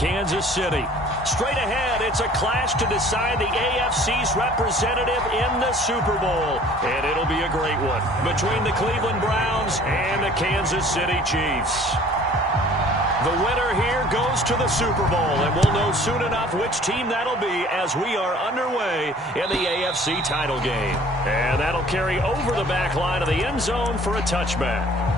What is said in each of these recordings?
Kansas City. Straight ahead, it's a clash to decide the AFC's representative in the Super Bowl. And it'll be a great one between the Cleveland Browns and the Kansas City Chiefs. The winner here goes to the Super Bowl, and we'll know soon enough which team that'll be as we are underway in the AFC title game. And that'll carry over the back line of the end zone for a touchback.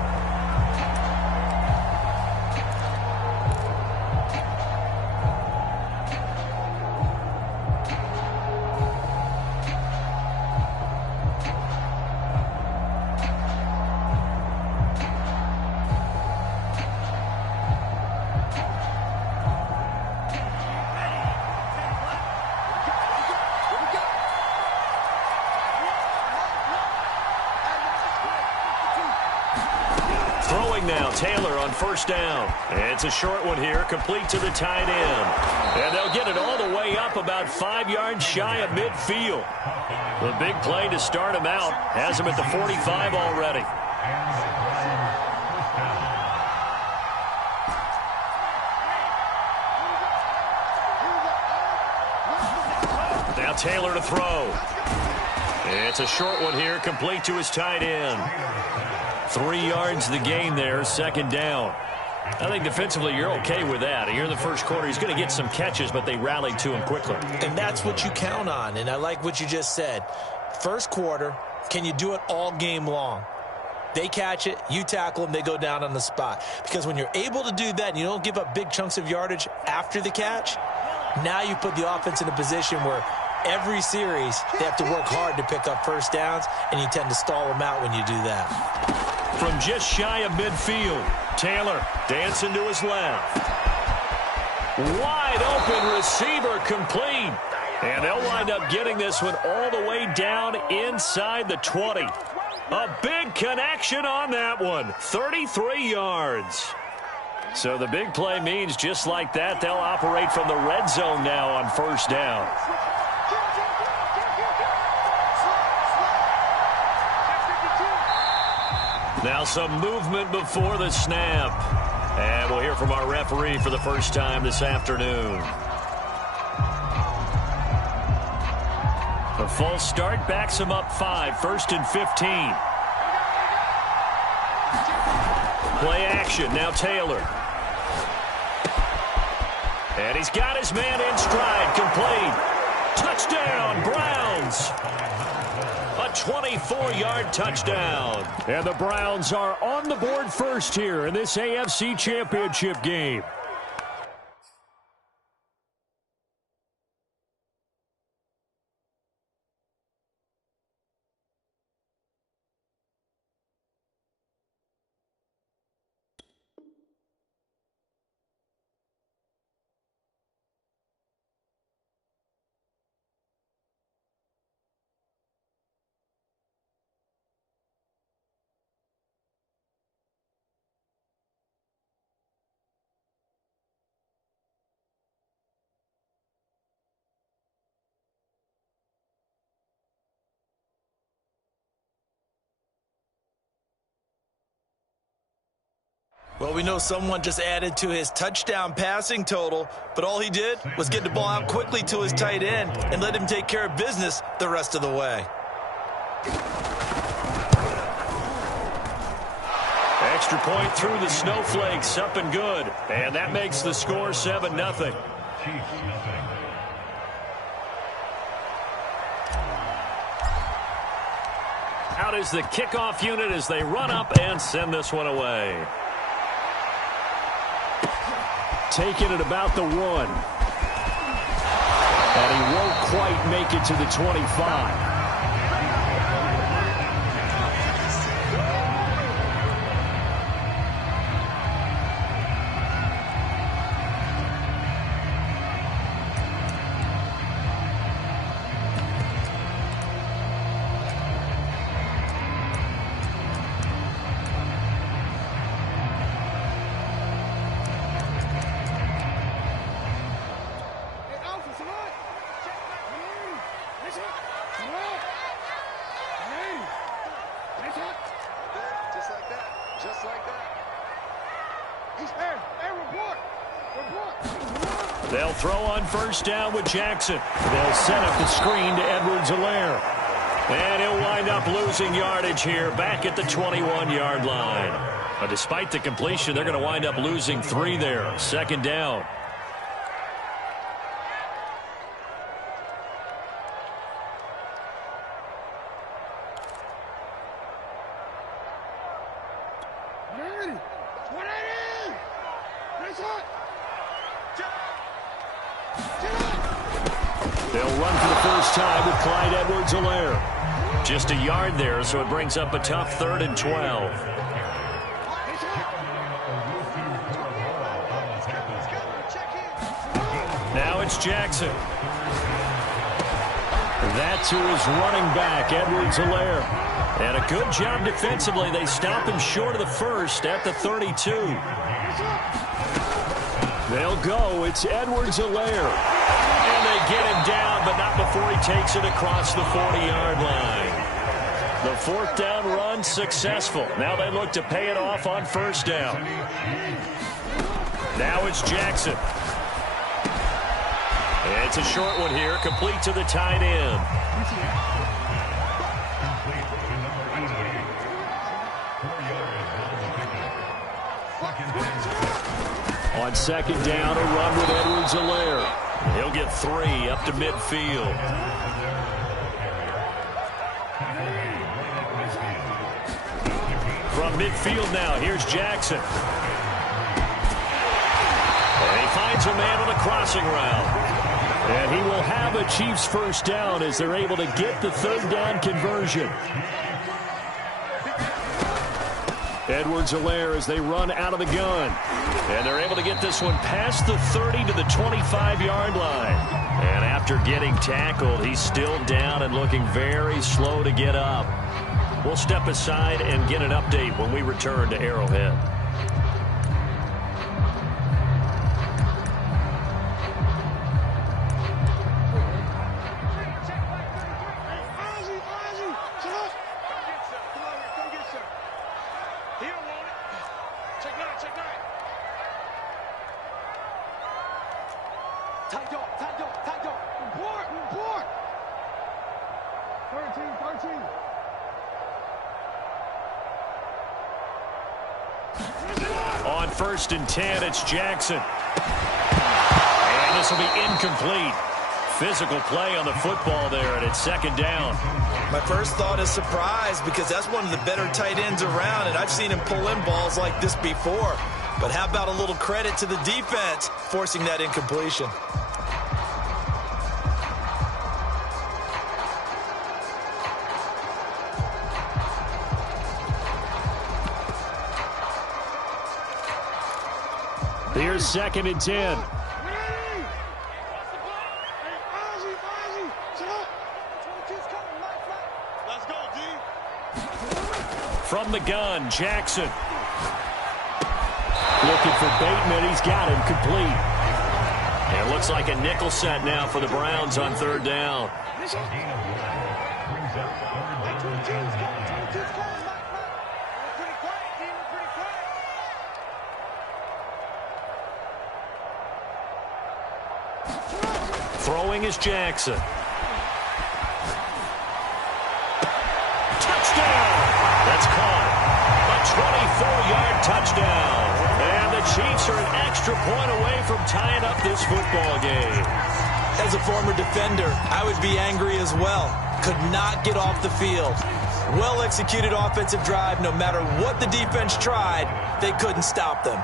Now Taylor on first down. It's a short one here, complete to the tight end. And they'll get it all the way up about 5 yards shy of midfield. The big play to start him out has him at the 45 already. Now Taylor to throw. It's a short one here, complete to his tight end. 3 yards the gain there, second down. I think defensively you're okay with that. Here in the first quarter, he's going to get some catches, but they rallied to him quickly. And that's what you count on, and I like what you just said. First quarter, can you do it all game long? They catch it, you tackle them, they go down on the spot. Because when you're able to do that and you don't give up big chunks of yardage after the catch, now you put the offense in a position where every series they have to work hard to pick up first downs, and you tend to stall them out when you do that. From just shy of midfield, Taylor dancing to his left. Wide open receiver complete. And they'll wind up getting this one all the way down inside the 20. A big connection on that one. 33 yards. So the big play means just like that, they'll operate from the red zone now on first down. Now some movement before the snap. And we'll hear from our referee for the first time this afternoon. A false start backs him up 5, 1st and 15. Play action, now Taylor. And he's got his man in stride, complete. Touchdown, Browns. A 24-yard touchdown. And the Browns are on the board first here in this AFC Championship game. Well, we know someone just added to his touchdown passing total, but all he did was get the ball out quickly to his tight end and let him take care of business the rest of the way. Extra point through the snowflakes, up and good. And that makes the score 7-0. Out is the kickoff unit as they run up and send this one away. Taking it about the 1. And he won't quite make it to the 25. Just like that. Hey, report! Report! They'll throw on first down with Jackson. They'll set up the screen to Edwards-Helaire. And he'll wind up losing yardage here back at the 21-yard line. But despite the completion, they're going to wind up losing 3 there. Second down. They'll run for the first time with Clyde Edwards-Helaire. Just a yard there, so it brings up a tough 3rd and 12. Now it's Jackson. That's who is running back, Edwards-Helaire. And a good job defensively. They stop him short of the first at the 32. They'll go. It's Edwards-Helaire. And they get him down, but not before he takes it across the 40-yard line. The 4th down run successful. Now they look to pay it off on first down. Now it's Jackson. It's a short one here, complete to the tight end. On second down, a run with Edwards-Helaire. He'll get 3 up to midfield. From midfield now, here's Jackson. And he finds a man on the crossing route. And he will have a Chiefs first down as they're able to get the 3rd down conversion. Edwards-Helaire as they run out of the gun. And they're able to get this one past the 30 to the 25-yard line. And after getting tackled, he's still down and looking very slow to get up. We'll step aside and get an update when we return to Arrowhead. On 1st and 10, it's Jackson. And this will be incomplete. Physical play on the football there, and it's 2nd down. My first thought is surprise because that's one of the better tight ends around, and I've seen him pull in balls like this before. But how about a little credit to the defense forcing that incompletion? Here's 2nd and 10. From the gun, Jackson. Looking for Bateman. He's got him complete. And it looks like a nickel set now for the Browns on 3rd down. Throwing is Jackson. Touchdown! That's caught. A 24-yard touchdown. And the Chiefs are an extra point away from tying up this football game. As a former defender, I would be angry as well. Could not get off the field. Well-executed offensive drive. No matter what the defense tried, they couldn't stop them.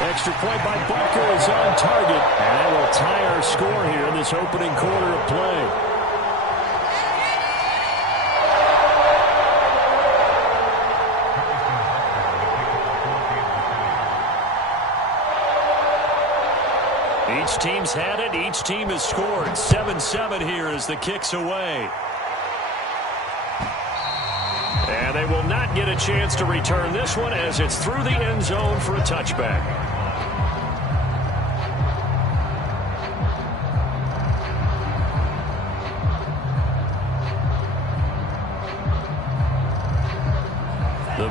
Extra point by Butker is on target. And that will tie our score here in this opening quarter of play. Each team's had it. Each team has scored. 7-7 here as the kick's away. And they will not get a chance to return this one as it's through the end zone for a touchback.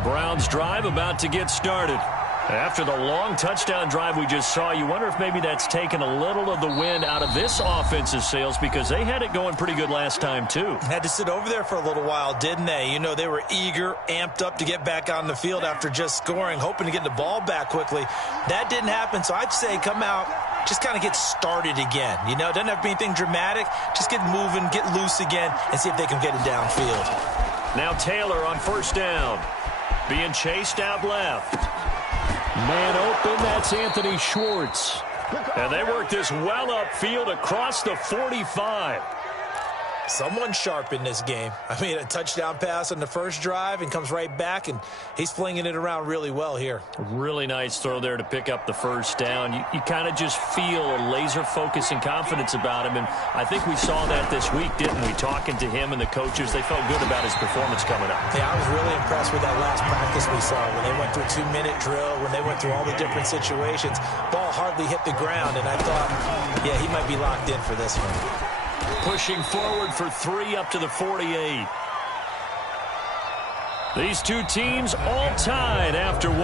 Browns drive about to get started. After the long touchdown drive we just saw, you wonder if maybe that's taken a little of the wind out of this offense's sails because they had it going pretty good last time too. Had to sit over there for a little while, didn't they? You know, they were eager, amped up to get back on the field after just scoring, hoping to get the ball back quickly. That didn't happen, so I'd say come out, just kind of get started again. You know, doesn't have to be anything dramatic. Just get moving, get loose again, and see if they can get it downfield. Now Taylor on first down. Being chased out left. Man open, that's Anthony Schwartz. And they work this well upfield across the 45. Someone sharp in this game. I mean, a touchdown pass on the first drive and comes right back, and he's flinging it around really well here. Really nice throw there to pick up the first down. You kind of just feel a laser focus and confidence about him, and I think we saw that this week, didn't we? Talking to him and the coaches, they felt good about his performance coming up. Yeah, I was really impressed with that last practice we saw when they went through a 2-minute drill, when they went through all the different situations. Ball hardly hit the ground, and I thought, yeah, he might be locked in for this one. Pushing forward for 3 up to the 48. These two teams all tied after 1.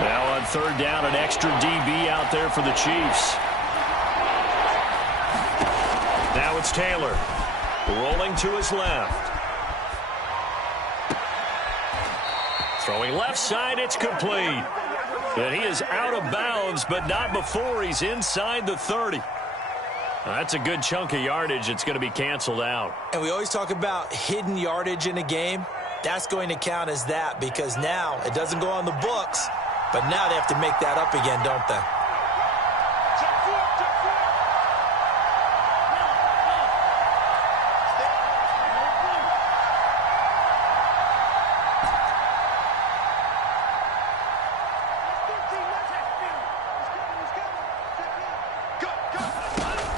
Now on third down, an extra DB out there for the Chiefs. Now it's Taylor. Rolling to his left. Throwing left side, it's complete. And he is out of bounds, but not before he's inside the 30. That's a good chunk of yardage. It's going to be canceled out. And we always talk about hidden yardage in a game. That's going to count as that because now it doesn't go on the books, but now they have to make that up again, don't they?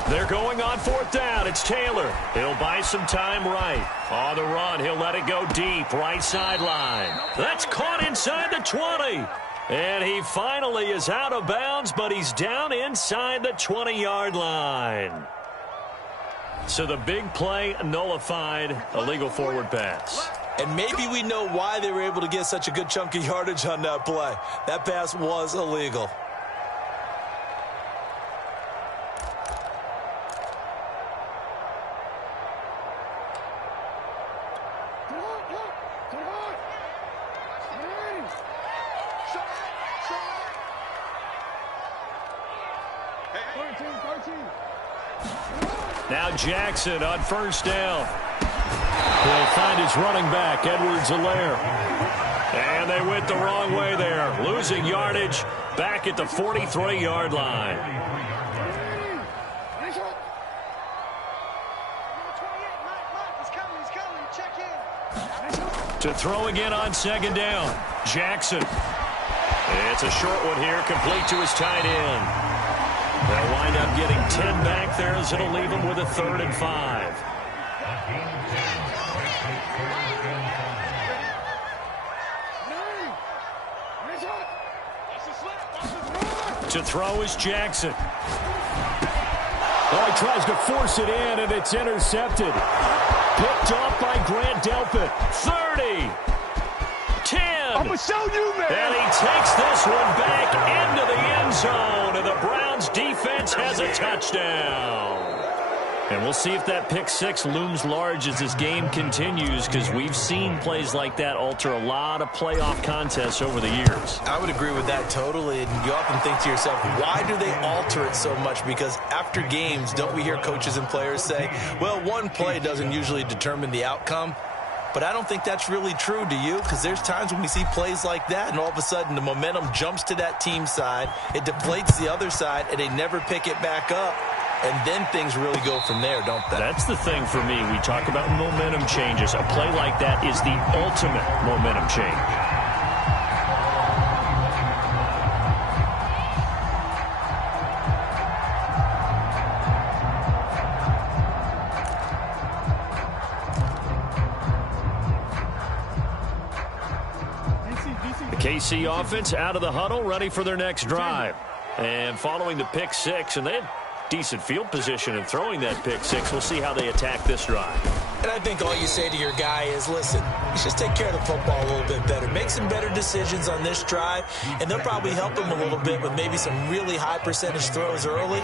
They're going on fourth down. It's Taylor. He'll buy some time right. On the run, he'll let it go deep. Right sideline. That's caught inside the 20. And he finally is out of bounds, but he's down inside the 20-yard line. So the big play nullified, illegal forward pass. And maybe we know why they were able to get such a good chunk of yardage on that play. That pass was illegal. Now Jackson on first down. He'll find his running back, Edwards-Helaire. And they went the wrong way there. Losing yardage back at the 43-yard line. To throw again on second down. Jackson. It's a short one here, complete to his tight end. They'll wind up getting 10 back there as it'll leave them with a 3rd and 5. To throw is Jackson. Oh, he tries to force it in, and it's intercepted. Picked off by Grant Delpit. 30. 10. I'm going to show you, man. And he takes this one back into the end zone, and the Browns defense has a touchdown. And we'll see if that pick six looms large as this game continues, because we've seen plays like that alter a lot of playoff contests over the years. I would agree with that totally. And you often think to yourself, why do they alter it so much? Because after games, don't we hear coaches and players say, well, one play doesn't usually determine the outcome? But I don't think that's really true, do you? Because there's times when we see plays like that, and all of a sudden the momentum jumps to that team side, it deflates the other side, and they never pick it back up. And then things really go from there, don't they? That's the thing for me. We talk about momentum changes. A play like that is the ultimate momentum change. The KC offense out of the huddle, ready for their next drive. And following the pick six, and they had decent field position in throwing that pick six. We'll see how they attack this drive. And I think all you say to your guy is, listen, let's just take care of the football a little bit better. Make some better decisions on this drive, and they'll probably help him a little bit with maybe some really high percentage throws early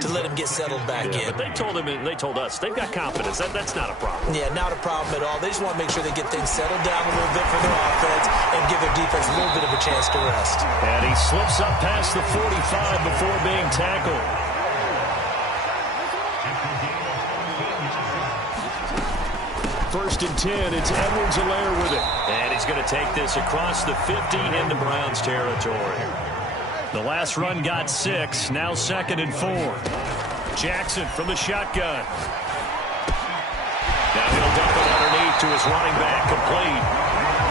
to let him get settled back in. But they told him, and they told us, they've got confidence. That's not a problem. Yeah, not a problem at all. They just want to make sure they get things settled down a little bit for their offense and give their defense a little bit of a chance to rest. And he slips up past the 45 before being tackled. First and 10, it's Edwards-Helaire with it. And he's going to take this across the 50 into Browns territory. The last run got 6, now 2nd and 4. Jackson from the shotgun. Now he'll dump it underneath to his running back, complete.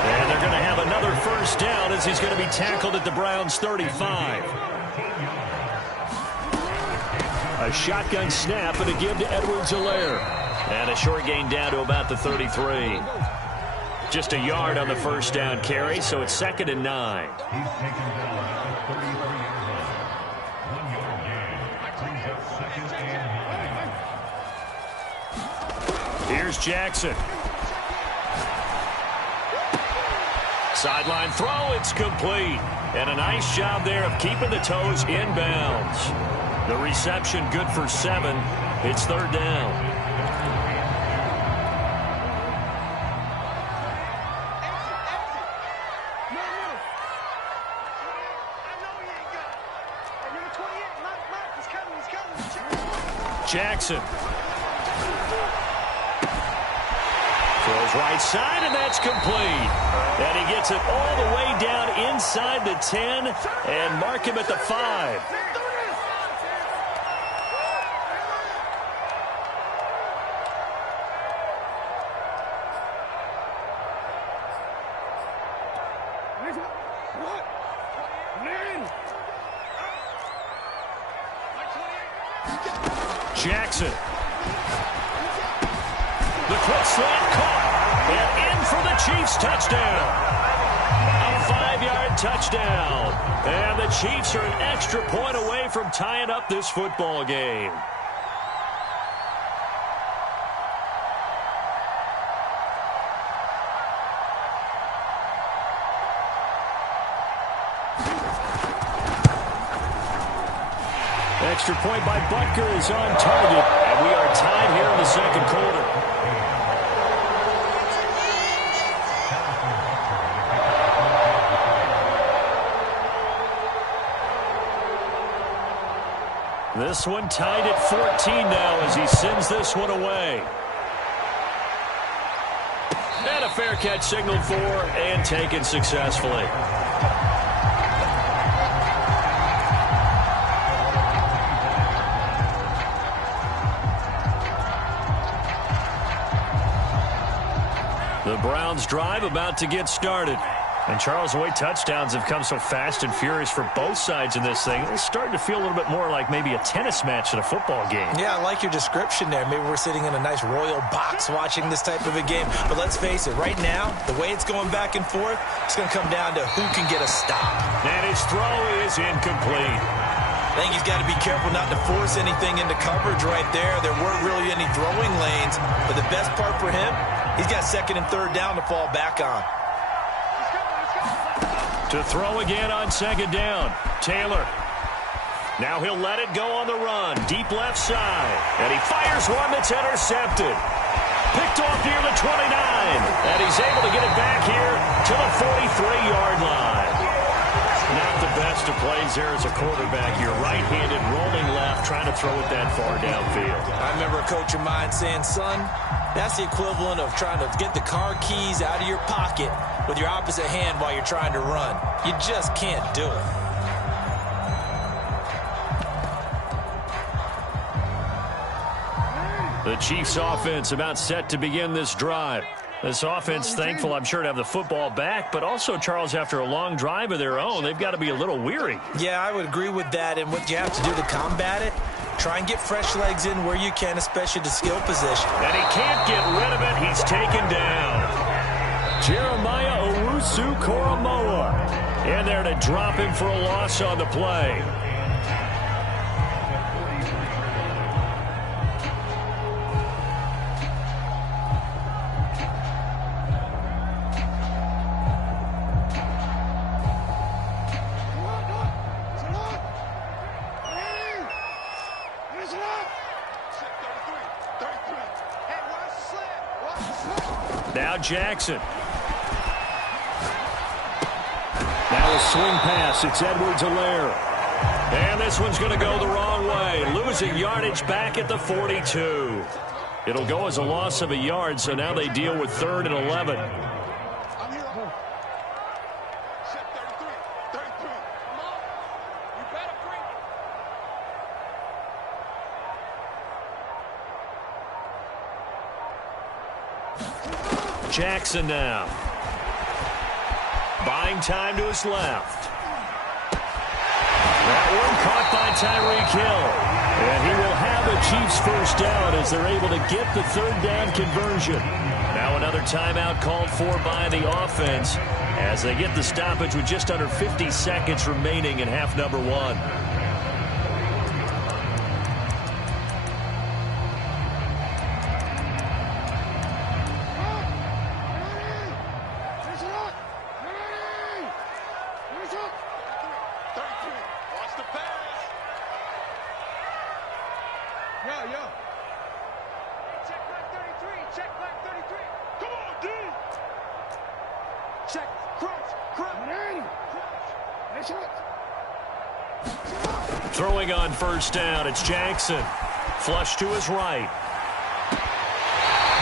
And they're going to have another first down as he's going to be tackled at the Browns 35. A shotgun snap and a give to Edwards-Helaire. And a short gain down to about the 33. Just a yard on the first down carry, so it's 2nd and 9. Here's Jackson. Sideline throw, it's complete. And a nice job there of keeping the toes inbounds. The reception good for 7. It's 3rd down. Jackson. Throws right side, and that's complete. And he gets it all the way down inside the 10 and mark him at the 5. Jackson. The quick slant caught. And in for the Chiefs touchdown. A 5-yard touchdown. And the Chiefs are an extra point away from tying up this football game. Extra point by Butker is on target, and we are tied here in the second quarter. This one tied at 14 now as he sends this one away. And a fair catch signaled for and taken successfully. The Browns drive about to get started. And Charles, the way touchdowns have come so fast and furious for both sides in this thing, it's starting to feel a little bit more like maybe a tennis match than a football game. Yeah, I like your description there. Maybe we're sitting in a nice royal box watching this type of a game. But let's face it, right now, the way it's going back and forth, it's going to come down to who can get a stop. And his throw is incomplete. I think he's got to be careful not to force anything into coverage right there. There weren't really any throwing lanes. But the best part for him, he's got 2nd and 3rd down to fall back on. To throw again on 2nd down. Taylor. Now he'll let it go on the run. Deep left side. And he fires one that's intercepted. Picked off near the 29. And he's able to get it back here to the 43-yard line. Not the best of plays there as a quarterback. You're right-handed, rolling left, trying to throw it that far downfield. I remember a coach of mine saying, son, that's the equivalent of trying to get the car keys out of your pocket with your opposite hand while you're trying to run. You just can't do it. The Chiefs offense about set to begin this drive. This offense thankful, I'm sure, to have the football back, but also, Charles, after a long drive of their own, they've got to be a little weary. Yeah, I would agree with that, and what you have to do to combat it, try and get fresh legs in where you can, especially the skill position. And he can't get rid of it. He's taken down. Jeremiah Owusu-Koramoah in there to drop him for a loss on the play. Now Jackson. Now a swing pass. It's Edwards-Helaire. And this one's going to go the wrong way. Losing yardage back at the 42. It'll go as a loss of a yard, so now they deal with 3rd and 11. Jackson now. Buying time to his left. That one caught by Tyreek Hill. And he will have a Chiefs first down as they're able to get the 3rd down conversion. Now another timeout called for by the offense as they get the stoppage with just under 50 seconds remaining in half number 1. Throwing on first down, it's Jackson. Flush to his right.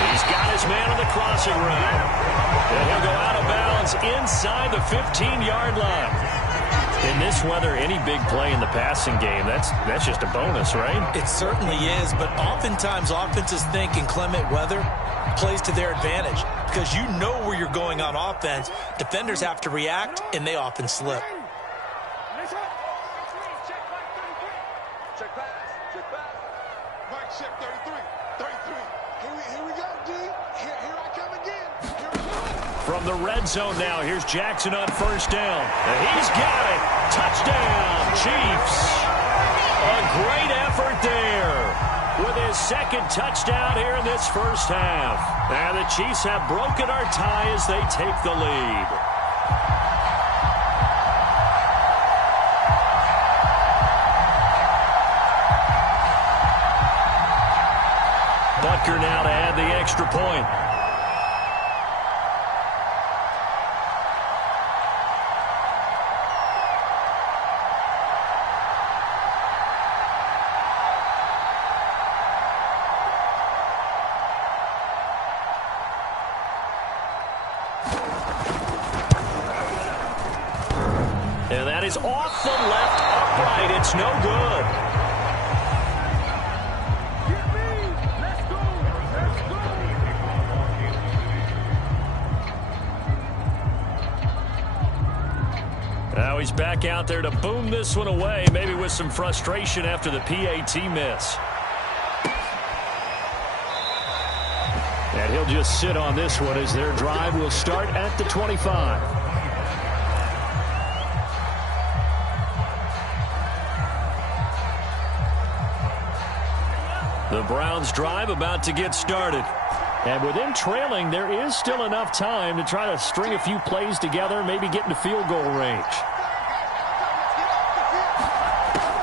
He's got his man on the crossing route. And he'll go out of bounds inside the 15-yard line. In this weather, any big play in the passing game, that's just a bonus, right? It certainly is, but oftentimes offenses think inclement weather plays to their advantage because you know where you're going on offense. Defenders have to react, and they often slip. From the red zone now, here's Jackson on first down. And he's got it. Touchdown, Chiefs. A great effort there with his 2nd touchdown here in this first half. And the Chiefs have broken our tie as they take the lead. Butker now to add the extra point. And that is off the left upright. It's no good. Now he's back out there to boom this one away, maybe with some frustration after the PAT miss. And he'll just sit on this one as their drive will start at the 25. The Browns drive about to get started. And with them trailing, there is still enough time to try to string a few plays together, maybe get into field goal range.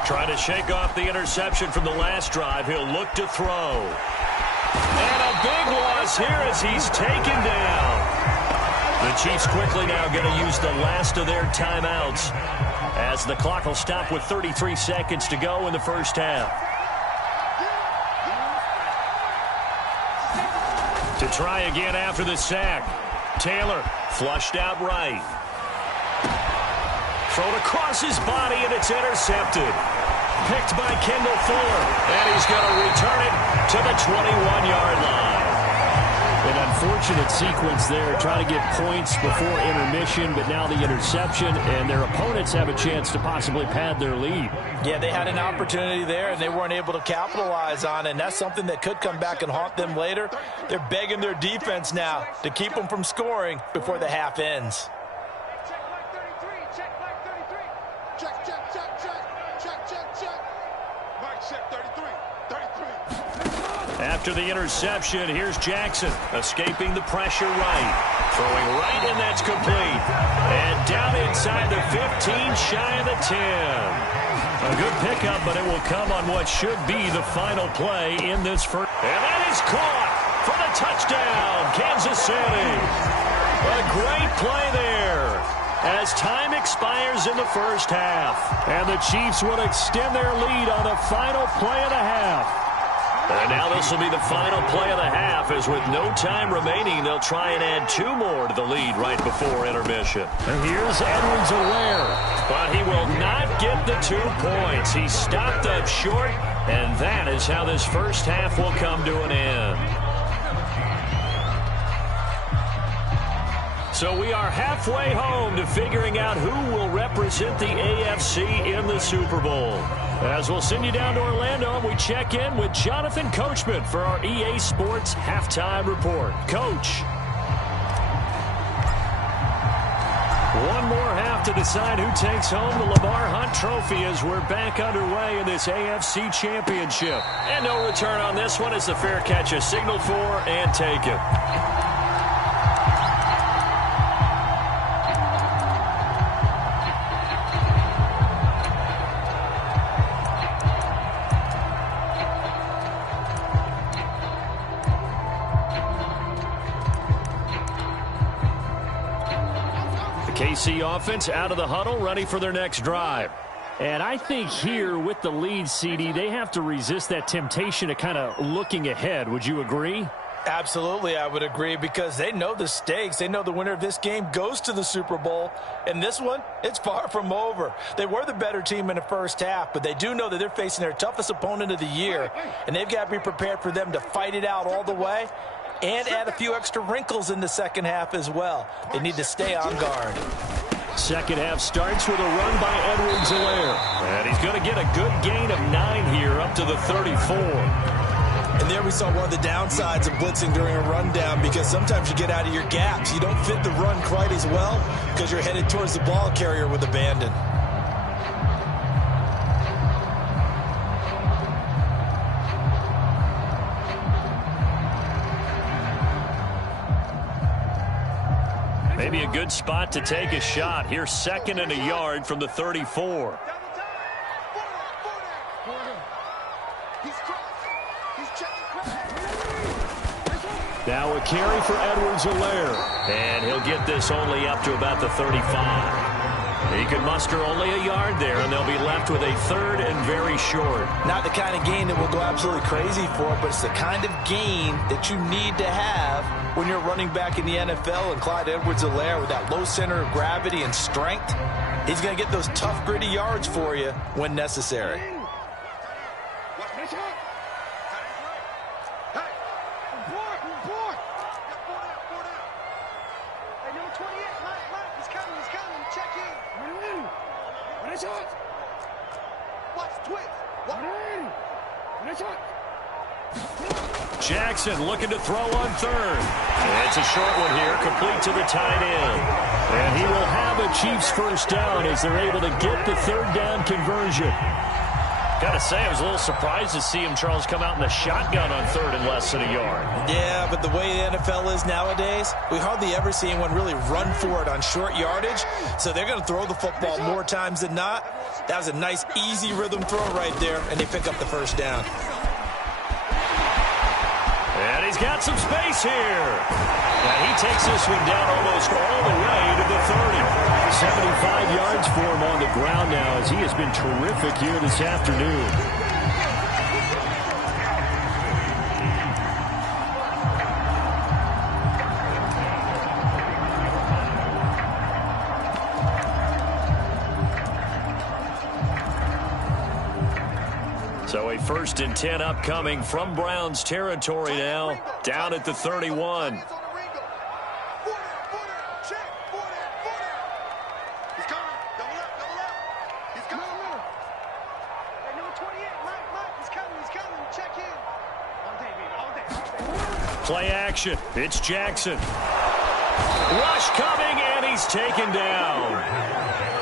Trying to shake off the interception from the last drive. He'll look to throw. And a big loss here as he's taken down. The Chiefs quickly now going to use the last of their timeouts as the clock will stop with 33 seconds to go in the first half. To try again after the sack. Taylor flushed out right. Thrown across his body, and it's intercepted. Picked by Kendall Fuller. And he's going to return it to the 21-yard line. An unfortunate sequence there, trying to get points before intermission, but now the interception, and their opponents have a chance to possibly pad their lead. Yeah, they had an opportunity there, and they weren't able to capitalize on it, and that's something that could come back and haunt them later. They're begging their defense now to keep them from scoring before the half ends. Check back 33, check back 33. Check, check, check, check, check, check, check. Mike, check 33, 33. After the interception, here's Jackson escaping the pressure right. Throwing right, and that's complete. And down inside the 15, shy of the 10. A good pickup, but it will come on what should be the final play in this first. And that is caught. for the touchdown, Kansas City. A great play there as time expires in the first half. And the Chiefs will extend their lead on the final play of the half. And now this will be the final play of the half, as with no time remaining, they'll try and add 2 more to the lead right before intermission. And here's Edwards-Helaire. But he will not get the 2 points. He stopped up short, and that is how this first half will come to an end. So we are halfway home to figuring out who will represent the AFC in the Super Bowl. As we'll send you down to Orlando, and we check in with Jonathan Coachman for our EA Sports Halftime Report. Coach. One more half to decide who takes home the Lamar Hunt Trophy as we're back underway in this AFC Championship. And no return on this one as the fair catch is signaled for and taken. KC offense out of the huddle, ready for their next drive. And I think here with the lead, CD, they have to resist that temptation to kind of looking ahead. Would you agree? Absolutely, I would agree, because they know the stakes. They know the winner of this game goes to the Super Bowl. And this one, it's far from over. They were the better team in the first half, but they do know that they're facing their toughest opponent of the year. And they've got to be prepared for them to fight it out all the way and add a few extra wrinkles in the second half as well. They need to stay on guard. Second half starts with a run by Edwards-Helaire. And he's going to get a good gain of 9 here up to the 34. And there we saw one of the downsides of blitzing during a rundown, because sometimes you get out of your gaps. You don't fit the run quite as well because you're headed towards the ball carrier with abandon. Maybe a good spot to take a shot. Here's 2nd and a yard from the 34. Now a carry for Edwards-Helaire. And he'll get this only up to about the 35. He can muster only a yard there, and they'll be left with a 3rd and very short. Not the kind of gain that we'll go absolutely crazy for, but it's the kind of gain that you need to have when you're running back in the NFL. And Clyde Edwards-Helaire, with that low center of gravity and strength, he's going to get those tough, gritty yards for you when necessary. Jackson looking to throw on 3rd. And it's a short one here, complete to the tight end. And he will have a Chiefs first down as they're able to get the 3rd down conversion. Got to say, I was a little surprised to see him, Charles, come out in the shotgun on 3rd and less than a yard. Yeah, but the way the NFL is nowadays, we hardly ever see anyone really run for it on short yardage. So they're going to throw the football more times than not. That was a nice, easy rhythm throw right there, and they pick up the first down. And he's got some space here. And he takes this one down almost all the way to the 30. 75 yards for him on the ground now, as he has been terrific here this afternoon. So a 1st and 10 upcoming from Browns territory now, down at the 31. Play action. It's Jackson. Rush coming, and he's taken down.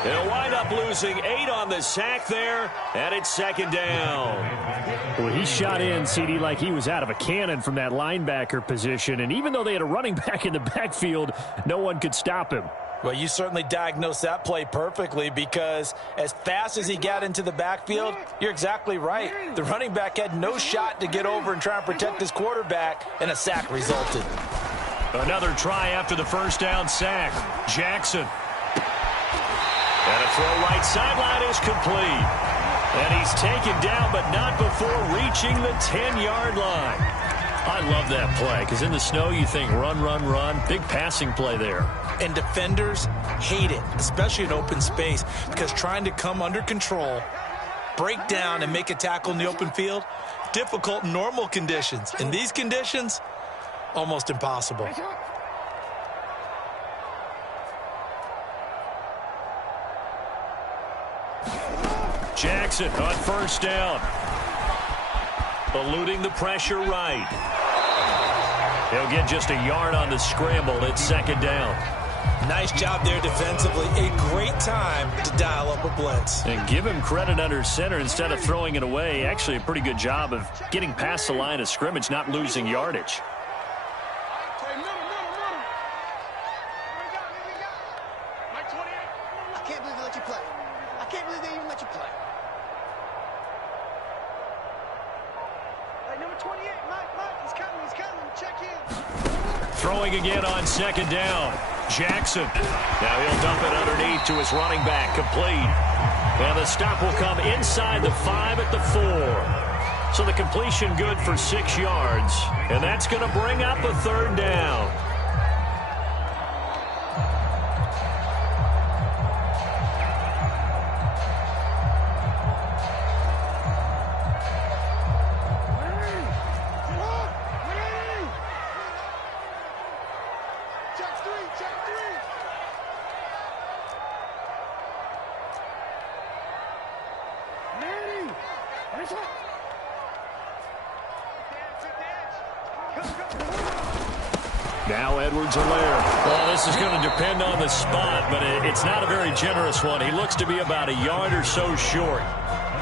They'll wind up losing 8 on the sack there, and it's 2nd down. Well, he shot in, CD, like he was out of a cannon from that linebacker position. And even though they had a running back in the backfield, no one could stop him. Well, you certainly diagnosed that play perfectly, because as fast as he got into the backfield, you're exactly right. The running back had no shot to get over and try and protect his quarterback, and a sack resulted. Another try after the first down sack. Jackson. And a throw right sideline is complete. And he's taken down, but not before reaching the 10-yard line. I love that play, because in the snow you think run, run, run. Big passing play there. And defenders hate it, especially in open space, because trying to come under control, break down, and make a tackle in the open field, difficult in normal conditions. In these conditions, almost impossible. Jackson on first down. Eluding the pressure right. He'll get just a yard on the scramble. It's second down. Nice job there defensively. A great time to dial up a blitz. And give him credit under center instead of throwing it away. Actually a pretty good job of getting past the line of scrimmage, not losing yardage. I can't believe they let you play. I can't believe they even let you play. Hey, number 28, Mike, he's coming. Check in. Throwing again on second down. Jackson. Now he'll dump it underneath to his running back. Complete. And the stop will come inside the 5 at the 4. So the completion good for 6 yards. And that's going to bring up a third down. Now Edwards-Helaire. Well, this is going to depend on the spot, but it's not a very generous one. He looks to be about a yard or so short.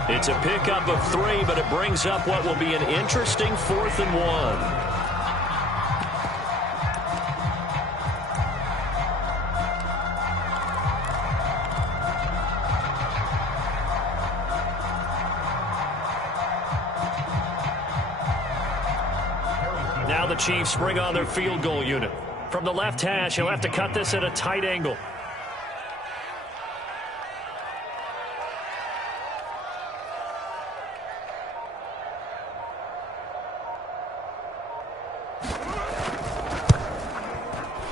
It's a pickup of 3, but it brings up what will be an interesting 4th and 1. Now the Chiefs bring on their field goal unit. From the left hash, he'll have to cut this at a tight angle.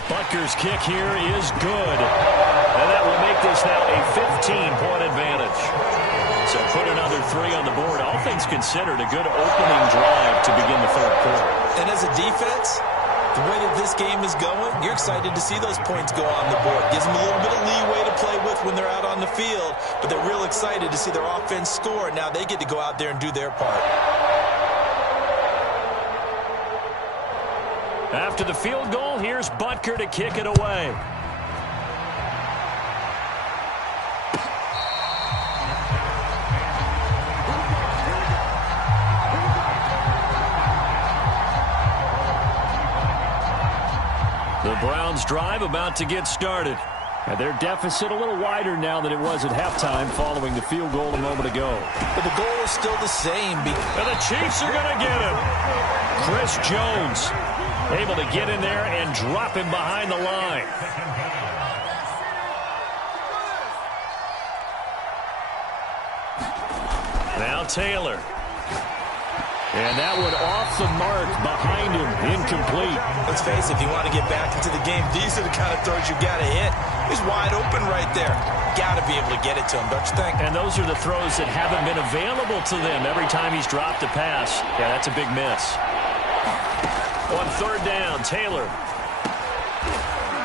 Butker's kick here is good. And that will make this now a 15-point advantage. So put another 3 on the board. All things considered, a good opening drive to begin the third quarter. And as a defense, the way that this game is going, you're excited to see those points go on the board. Gives them a little bit of leeway to play with when they're out on the field, but they're real excited to see their offense score. Now they get to go out there and do their part. After the field goal, here's Butker to kick it away. The Browns drive about to get started. And their deficit a little wider now than it was at halftime following the field goal a moment ago. But the goal is still the same. And the Chiefs are going to get him. Chris Jones able to get in there and drop him behind the line. Now Taylor. And that one off the mark behind him. Incomplete. Let's face it, if you want to get back into the game, these are the kind of throws you got to hit. He's wide open right there. Got to be able to get it to him, don't you think? And those are the throws that haven't been available to them every time he's dropped a pass. Yeah, that's a big miss. On third down, Taylor.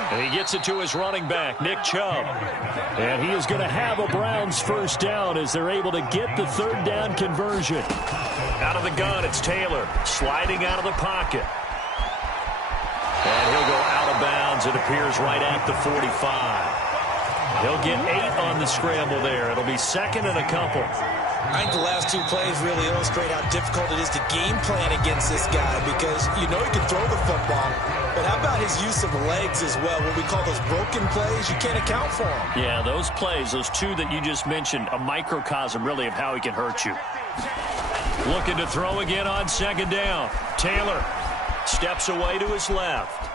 And he gets it to his running back, Nick Chubb. And he is going to have a Browns first down as they're able to get the third down conversion. Out of the gun, it's Taylor sliding out of the pocket. And he'll go out of bounds. It appears right at the 45. He'll get 8 on the scramble there. It'll be second and a couple. I think the last two plays really illustrate how difficult it is to game plan against this guy because you know he can throw the football, but how about his use of legs as well? What we call those broken plays, you can't account for them. Yeah, those plays, those two that you just mentioned, a microcosm really of how he can hurt you. Looking to throw again on second down. Taylor steps away to his left.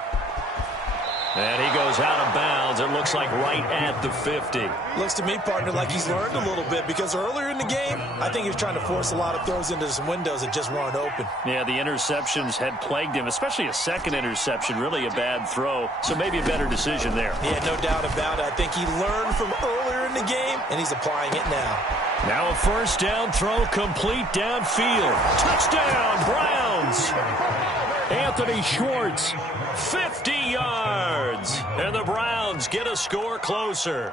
And he goes out of bounds. It looks like right at the 50. Looks to me, partner, like he's learned a little bit because earlier in the game, I think he was trying to force a lot of throws into some windows that just weren't open. Yeah, the interceptions had plagued him, especially a second interception, really a bad throw. So maybe a better decision there. Yeah, no doubt about it. I think he learned from earlier in the game, and he's applying it now. Now a first down throw complete downfield. Touchdown, Browns! Anthony Schwartz, 50 yards. And the Browns get a score closer.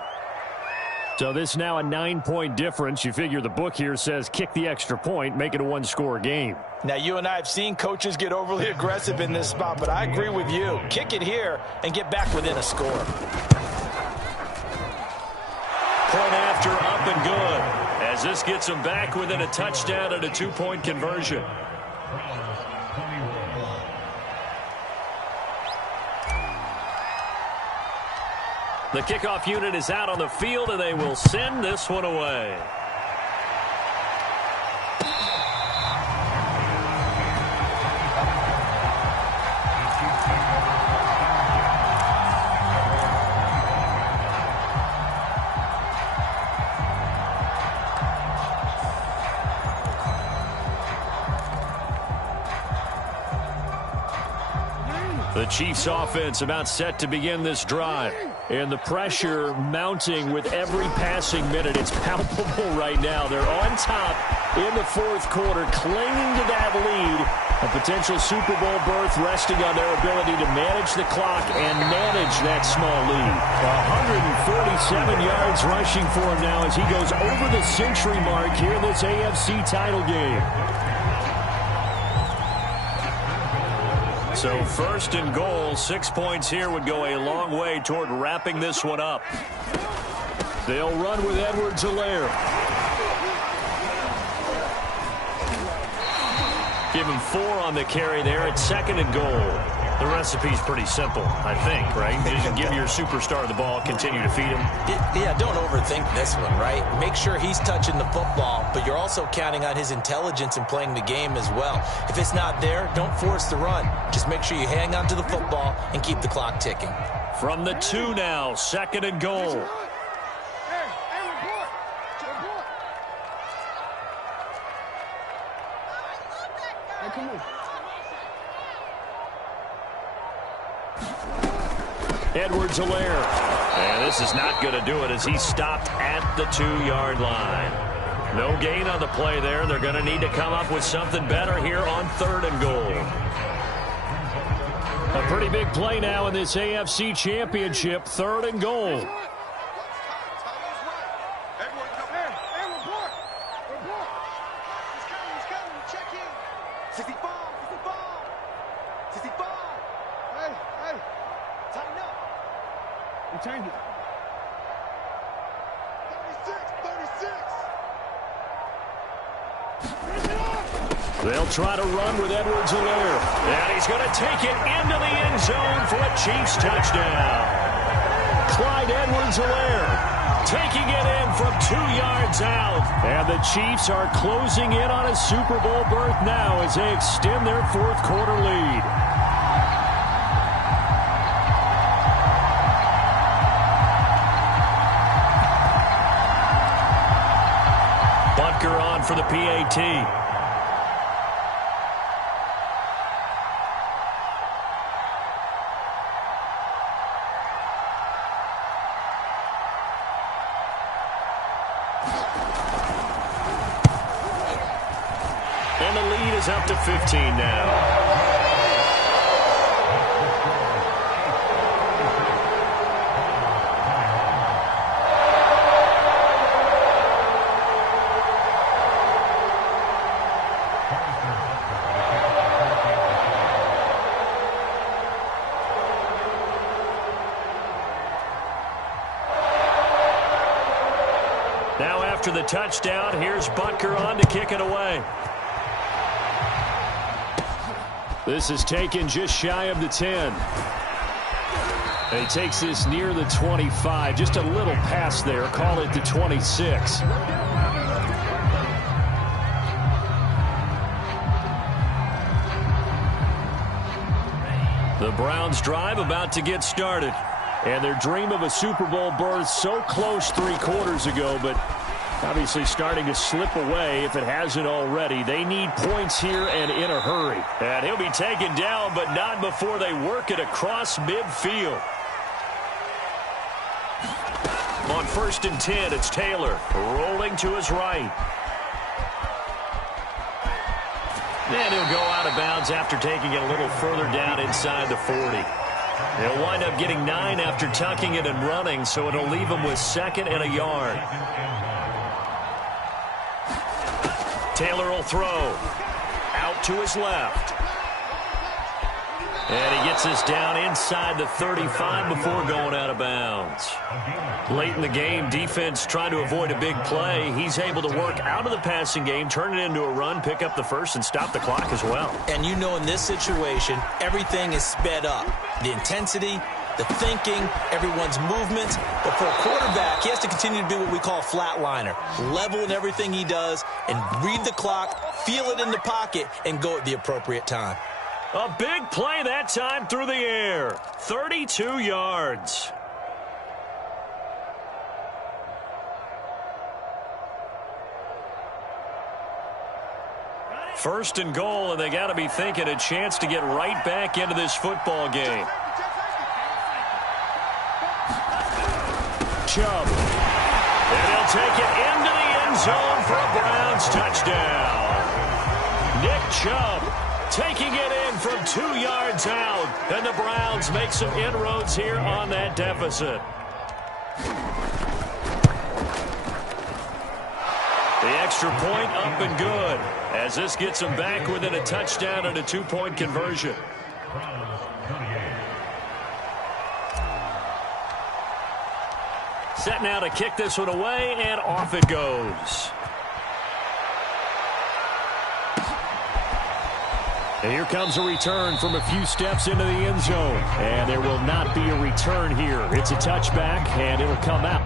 So this is now a 9-point difference. You figure the book here says kick the extra point, make it a one-score game. Now, you and I have seen coaches get overly aggressive in this spot, but I agree with you. Kick it here and get back within a score. Point after up and good, as this gets them back within a touchdown and a 2-point conversion. The kickoff unit is out on the field, and they will send this one away. The Chiefs offense about set to begin this drive. And the pressure mounting with every passing minute. It's palpable right now. They're on top in the fourth quarter, clinging to that lead. A potential Super Bowl berth resting on their ability to manage the clock and manage that small lead. 147 yards rushing for him now as he goes over the century mark here in this AFC title game. So first and goal, 6 points here would go a long way toward wrapping this one up. They'll run with Edwards-Helaire. Give him 4 on the carry there at second and goal. The recipe's pretty simple, I think, right? Just give your superstar the ball, continue to feed him. Yeah, don't overthink this one, right? Make sure he's touching the football, but you're also counting on his intelligence in playing the game as well. If it's not there, don't force the run. Just make sure you hang on to the football and keep the clock ticking. From the 2 now, second and goal. Edwards-Helaire. And this is not going to do it as he stopped at the 2-yard line. No gain on the play there. They're going to need to come up with something better here on third and goal. A pretty big play now in this AFC Championship. Third and goal. Change it. 36. They'll try to run with Edwards-Helaire. And he's going to take it into the end zone for a Chiefs touchdown. Clyde Edwards-Helaire taking it in from 2 yards out. And the Chiefs are closing in on a Super Bowl berth now as they extend their fourth quarter lead. On for the PAT. And the lead is up to 15 now. Now after the touchdown, here's Butker on to kick it away. This is taken just shy of the 10. And he takes this near the 25, just a little past there. Call it the 26. The Browns drive about to get started. And their dream of a Super Bowl berth so close 3 quarters ago, but obviously starting to slip away if it hasn't already. They need points here and in a hurry. And he'll be taken down, but not before they work it across midfield. On 1st and 10, it's Taylor rolling to his right. And he'll go out of bounds after taking it a little further down inside the 40. They'll wind up getting 9 after tucking it and running, so it'll leave him with 2nd and a yard. Taylor will throw. Out to his left. And he gets this down inside the 35 before going out of bounds. Late in the game, defense trying to avoid a big play. He's able to work out of the passing game, turn it into a run, pick up the first, and stop the clock as well. And you know in this situation, everything is sped up. The intensity, the thinking, everyone's movement. But for a quarterback, he has to continue to do what we call a flatliner. Level in everything he does and read the clock, feel it in the pocket, and go at the appropriate time. A big play that time through the air. 32 yards. First and goal, and they got to be thinking a chance to get right back into this football game. Chubb. And he'll take it into the end zone for a Browns touchdown. Nick Chubb taking it in from 2 yards out, and the Browns make some inroads here on that deficit. The extra point up and good, as this gets them back within a touchdown and a 2-point conversion. Set now to kick this one away, and off it goes. And here comes a return from a few steps into the end zone. And there will not be a return here. It's a touchback, and it'll come out.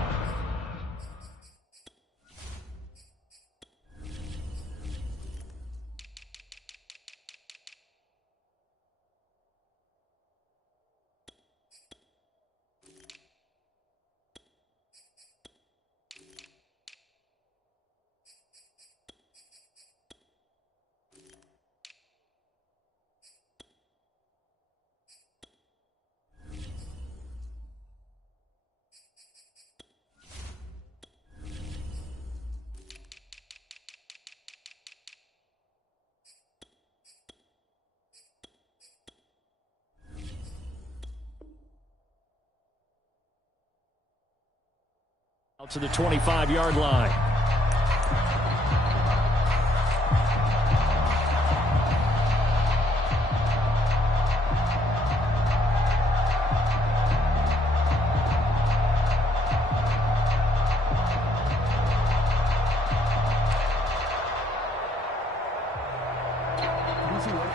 Out to the 25-yard line.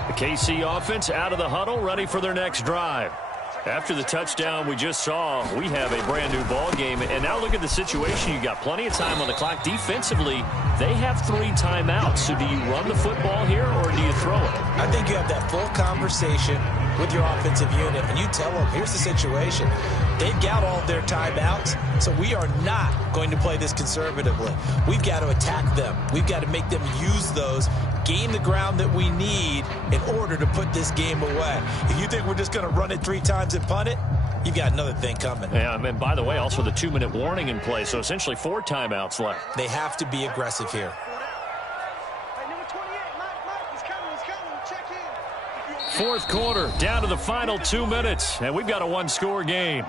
The KC offense out of the huddle, ready for their next drive. After the touchdown we just saw, we have a brand new ball game. And now look at the situation. You got plenty of time on the clock. Defensively, they have 3 timeouts. So do you run the football here or do you throw it? I think you have that full conversation with your offensive unit, and you tell them, here's the situation. They've got all of their timeouts, so we are not going to play this conservatively. We've got to attack them. We've got to make them use those, gain the ground that we need in order to put this game away. If you think we're just going to run it 3 times and punt it, you've got another thing coming. Yeah, and by the way, also the 2-minute warning in play, so essentially 4 timeouts left. They have to be aggressive here. Fourth quarter, down to the final 2 minutes, and we've got a 1-score game.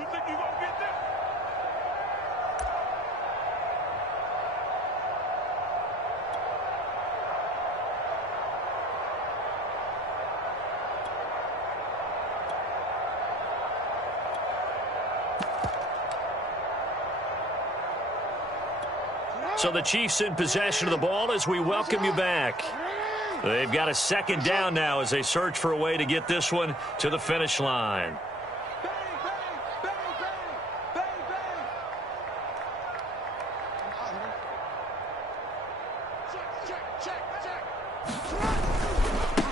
So the Chiefs in possession of the ball as we welcome you back. They've got a second down now as they search for a way to get this one to the finish line.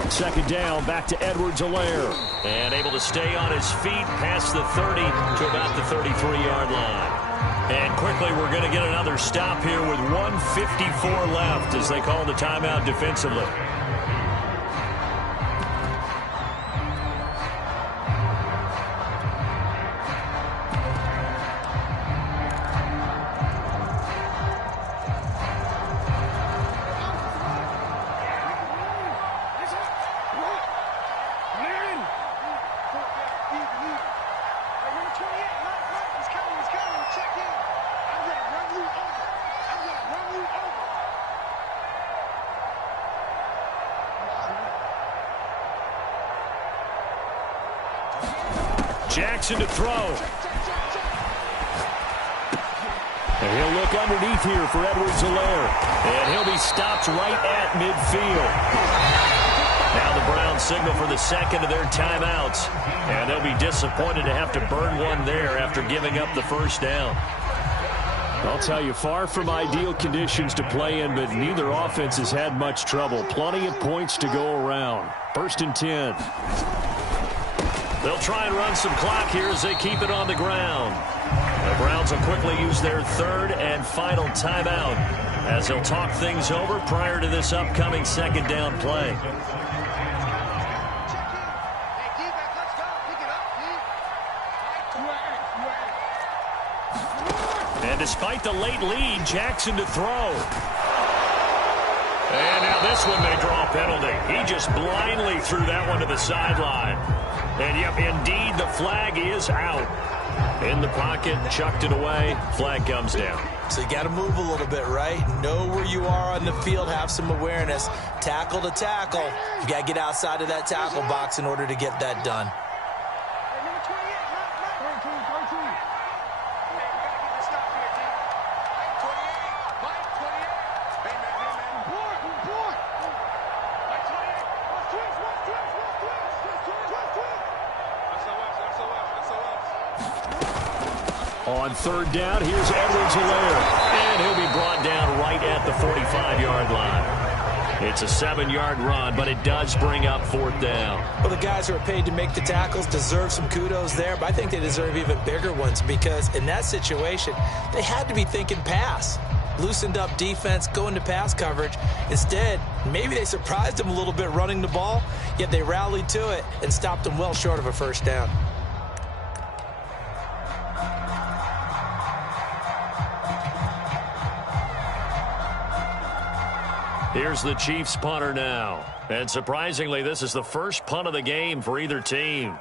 Second down, back to Edwards-Helaire. And able to stay on his feet past the 30 to about the 33-yard line. And quickly, we're going to get another stop here with 1:54 left as they call the timeout defensively. Jackson to throw. And he'll look underneath here for Edwards-Helaire. And he'll be stopped right at midfield. Now the Browns signal for the second of their timeouts. And they'll be disappointed to have to burn one there after giving up the first down. I'll tell you, far from ideal conditions to play in, but neither offense has had much trouble. Plenty of points to go around. 1st and 10. They'll try and run some clock here as they keep it on the ground. The Browns will quickly use their third and final timeout as they'll talk things over prior to this upcoming second down play. And despite the late lead, Jackson to throw. And now this one may draw a penalty. He just blindly threw that one to the sideline. And, yep, indeed, the flag is out. In the pocket, chucked it away, flag comes down. So you got to move a little bit, right? Know where you are on the field, have some awareness. Tackle to tackle. You got to get outside of that tackle box in order to get that done. On third down, here's Edwards-Helaire. And he'll be brought down right at the 45-yard line. It's a 7-yard run, but it does bring up 4th down. Well, the guys who are paid to make the tackles deserve some kudos there, but I think they deserve even bigger ones because in that situation, they had to be thinking pass. Loosened up defense, going to pass coverage. Instead, maybe they surprised them a little bit running the ball, yet they rallied to it and stopped them well short of a first down. Here's the Chiefs punter now. And surprisingly, this is the first punt of the game for either team.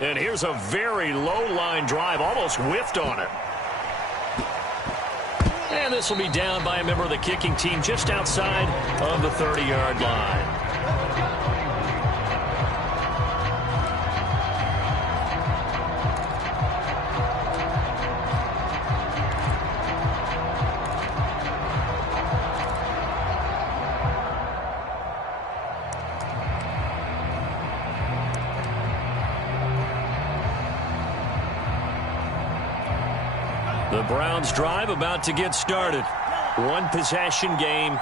And here's a very low line drive, almost whiffed on it. And this will be down by a member of the kicking team just outside of the 30-yard line. The Browns drive about to get started. One possession game.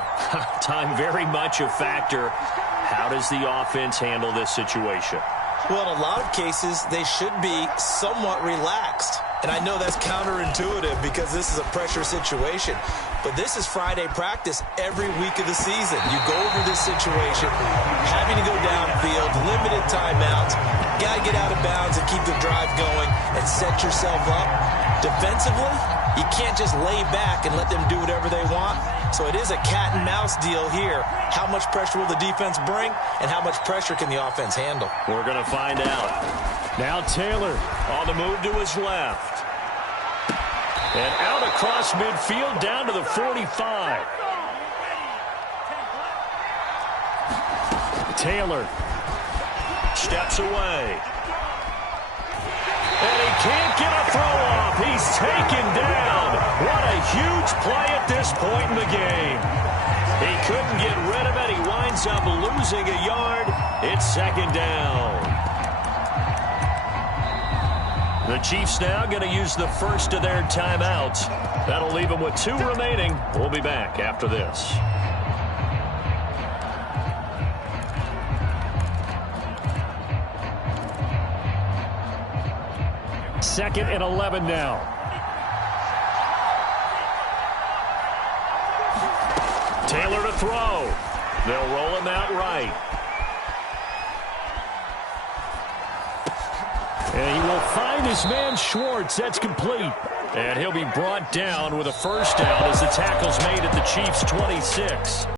Time very much a factor. How does the offense handle this situation? Well, in a lot of cases, they should be somewhat relaxed. And I know that's counterintuitive because this is a pressure situation. But this is Friday practice every week of the season. You go over this situation, having to go downfield, limited timeouts, got to get out of bounds and keep the drive going and set yourself up. Defensively, you can't just lay back and let them do whatever they want. So it is a cat and mouse deal here. How much pressure will the defense bring and how much pressure can the offense handle? We're going to find out. Now Taylor On the move to his left. And out across midfield down to the 45. Taylor steps away. And he can't get a throw off. He's taken down. What a huge play at this point in the game. He couldn't get rid of it. He winds up losing a yard. It's second down. The Chiefs now going to use the first of their timeouts. That'll leave them with 2 remaining. We'll be back after this. Second and 11 now. Taylor to throw. They'll roll him out right. And he will find his man Schwartz. That's complete. And he'll be brought down with a first down as the tackle's made at the Chiefs' 26.